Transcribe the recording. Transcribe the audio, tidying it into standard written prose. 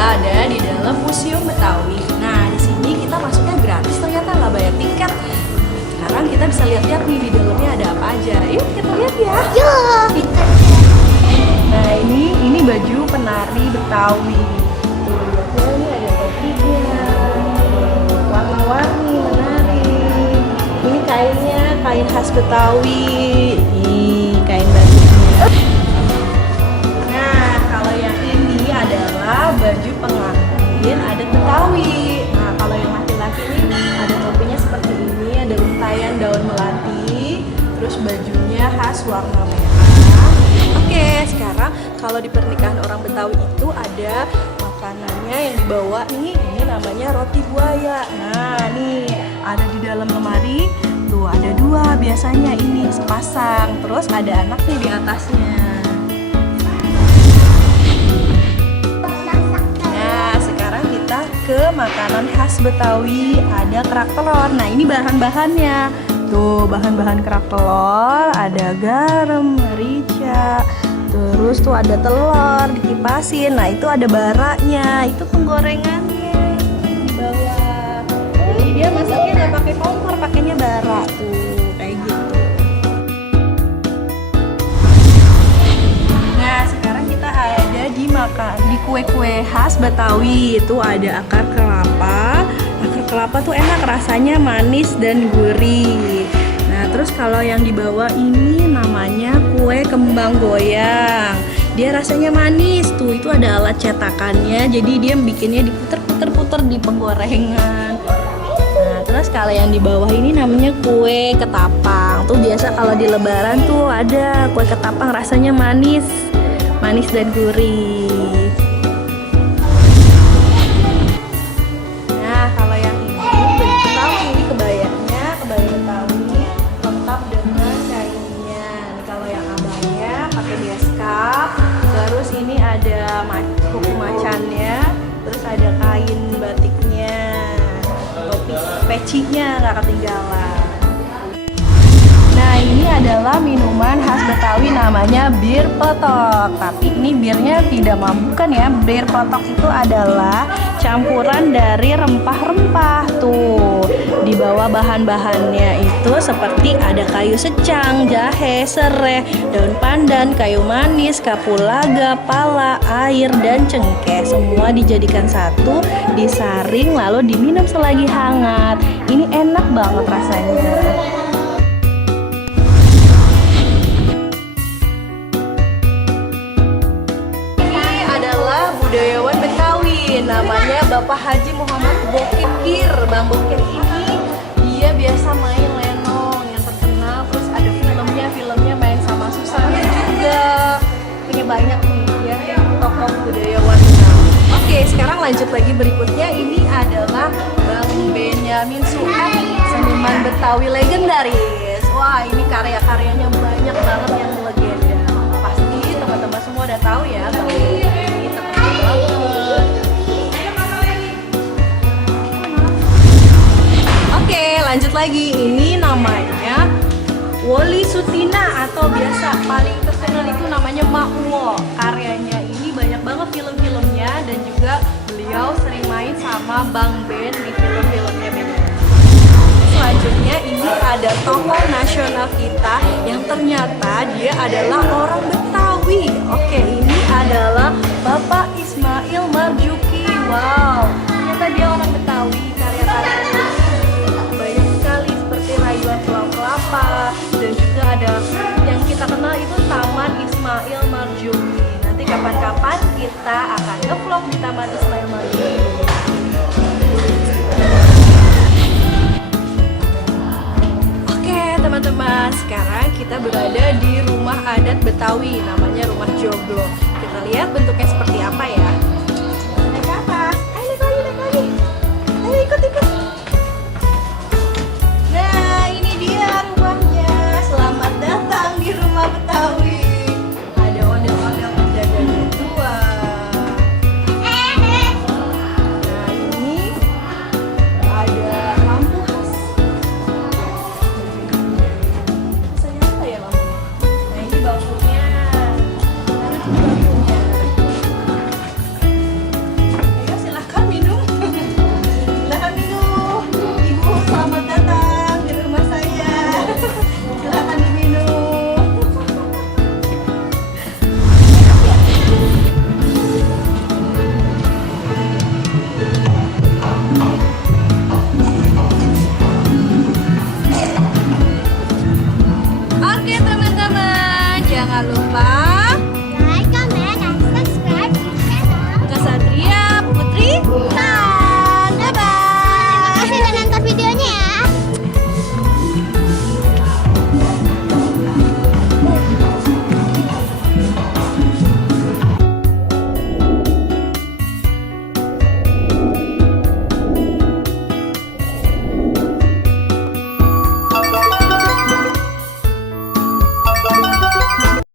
Ada di dalam Museum Betawi. Nah, di sini kita masuknya gratis, ternyata nggak bayar tiket. Sekarang kita bisa lihat-lihat nih di dalamnya ada apa aja. Yuk kita lihat ya. Yuk. Nah, ini baju penari Betawi. Tuh, lihatnya ini ada topinya. Warna-warni, menarik. Ini kainnya kain khas Betawi. Nih, kain batiknya. Nah, kalau yang ini adalah baju pengantin adat Betawi. Nah, kalau yang laki-laki ini ada topinya seperti ini, ada untayan daun melati, terus bajunya khas warna merah. Oke, sekarang kalau di pernikahan orang Betawi itu ada makanannya yang dibawa nih, ini namanya roti buaya. Nah, nih ada di dalam lemari. Tuh, ada dua biasanya ini sepasang. Terus ada anaknya di atasnya. Ke makanan khas Betawi, ada kerak telur. Nah, ini bahan-bahannya. Tuh, bahan-bahan kerak telur, ada garam, merica, terus tuh ada telur dikipasin. Nah, itu ada baranya, itu penggorengannya di bawah. Jadi dia masaknya nggak pakai kompor, pakainya bara tuh, kayak gitu. Nah, sekarang kita ada di kue-kue khas Betawi. Itu ada akar kelapa. Akar kelapa tuh enak rasanya, manis dan gurih. Nah, terus kalau yang dibawa ini namanya kue kembang goyang. Dia rasanya manis tuh. Itu ada alat cetakannya. Jadi dia bikinnya diputer-puter di penggorengan. Nah, terus kalau yang di bawah ini namanya kue ketapang. Tuh biasa kalau di Lebaran tuh ada kue ketapang rasanya manis dan gurih. Nah, kalau yang ini baju Betawi, ini kebaya Betawi lengkap dengan kainnya. Kalau yang abangnya pakai beskap, terus ini ada kuku macannya, terus ada kain batiknya, topi pecinya nggak ketinggalan. Nah, ini adalah minuman khas Betawi namanya bir peletok. Tapi ini birnya tidak mabukkan ya. Bir peletok itu adalah campuran dari rempah-rempah tuh. Di bawah bahan-bahannya itu seperti ada kayu secang, jahe, serai, daun pandan, kayu manis, kapulaga, pala, air, dan cengkeh. Semua dijadikan satu, disaring lalu diminum selagi hangat. Ini enak banget rasanya. Budayawan Betawi, namanya Bapak Haji Muhammad Bokir. Bang Bokir ini dia biasa main lenong yang terkenal, terus ada filmnya main sama Susana juga. Punya banyak nih ya tokoh budayawan Betawi. Oke, sekarang lanjut lagi berikutnya. Ini adalah Bang Benyamin Sueb, seniman Betawi legendaris. Wah, ini karya-karyanya banyak banget yang legenda. Pasti teman-teman semua udah tahu ya Bang Benyamin. Oke, lanjut lagi. Ini namanya Woli Sutina atau biasa paling terkenal itu namanya Mak Uwo. Karyanya ini banyak banget film-filmnya dan juga beliau sering main sama Bang Ben di film-filmnya Ben. Selanjutnya ini ada tokoh nasional kita yang ternyata dia adalah orang Betawi. Oke, ini adalah kapan-kapan kita akan nge-vlog di Taman Ismail Marzuki. Oke teman-teman, sekarang kita berada di rumah adat Betawi, namanya Rumah Joglo. Kita lihat bentuknya seperti apa ya.